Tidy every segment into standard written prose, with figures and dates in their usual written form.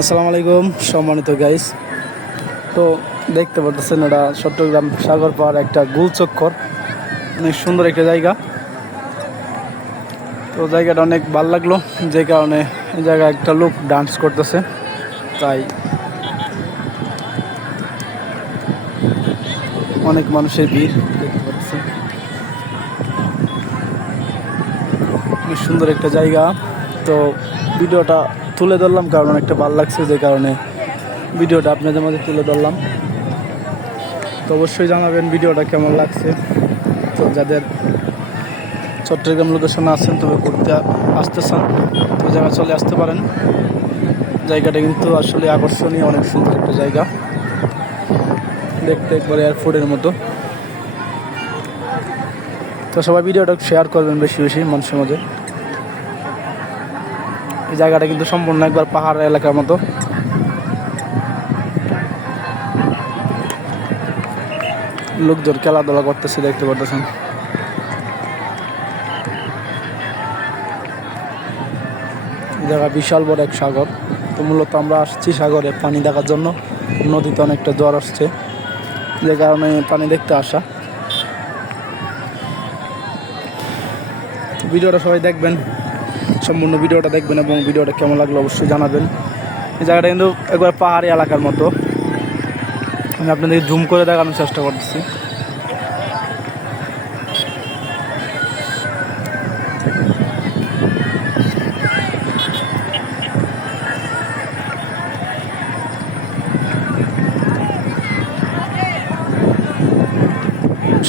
আসসালামু আলাইকুম সম্মানিত গাইস। তো দেখতে পাচ্ছেন এটা চট্টগ্রাম সাগর পাড় একটা গোলচক্কর, অনেক সুন্দর একটা জায়গা। তো জায়গাটা অনেক ভালো লাগলো, যে কারণে এই জায়গায় একটা লোক ডান্স করতেছে, তাই অনেক মানুষের ভিড় দেখতে পাচ্ছেন। অনেক সুন্দর একটা জায়গা। তো ভিডিওটা তুলে ধরলাম কারণ অনেকটা ভালো লাগছে, যে কারণে ভিডিওটা আপনাদের মধ্যে তুলে ধরলাম। তো অবশ্যই জানাবেন ভিডিওটা কেমন লাগছে। তো যাদের চট্টগ্রাম লোকেশনে আছেন, তবে ঘুরতে আসতে চান, তো জায়গা চলে আসতে পারেন। জায়গাটা কিন্তু আসলে আকর্ষণীয়, অনেক সুন্দর একটা জায়গা, দেখতে একবারে এয়ারপোর্টের মতো। তো সবাই ভিডিওটা শেয়ার করবেন বেশি বেশি মানুষের মধ্যে। এই জায়গাটা কিন্তু সম্পূর্ণ একবার পাহাড় এলাকার মতো। লোকজন খেলাধুলা করতেছে দেখতে পারতেছেন। জায়গা বিশাল বড় এক সাগর। তো মূলত আমরা আসছি সাগরে পানি দেখার জন্য। নদীতে অনেকটা জ্বর আসছে, যে কারণে পানি দেখতে আসা। ভিডিওটা সবাই দেখবেন, সম্পূর্ণ ভিডিওটা দেখবেন এবং ভিডিওটা কেমন লাগলো অবশ্যই জানাবেন। এই জায়গাটা কিন্তু একবার পাহাড়ি এলাকার মতো। আমি আপনাদেরকে জুম করে দেখানোর চেষ্টা করতেছি।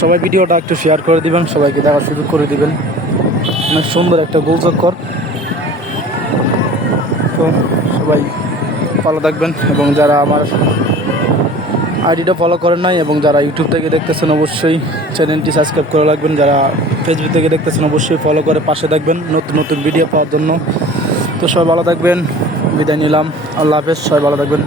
সবাই ভিডিওটা একটু শেয়ার করে দিবেন, সবাইকে দেখার সুযোগ করে দিবেন। অনেক সুন্দর একটা গোলচক্কর। তো সবাই ভালো থাকবেন, এবং যারা আমার আইডিটা ফলো করেন নাই এবং যারা ইউটিউব থেকে দেখতেছেন অবশ্যই চ্যানেলটি সাবস্ক্রাইব করে রাখবেন। যারা ফেসবুক থেকে দেখতেছেন অবশ্যই ফলো করে পাশে থাকবেন নতুন নতুন ভিডিও পাওয়ার জন্য। তো সবাই ভালো থাকবেন, বিদায় নিলাম, আল্লাহ হাফেজ, সবাই ভালো থাকবেন।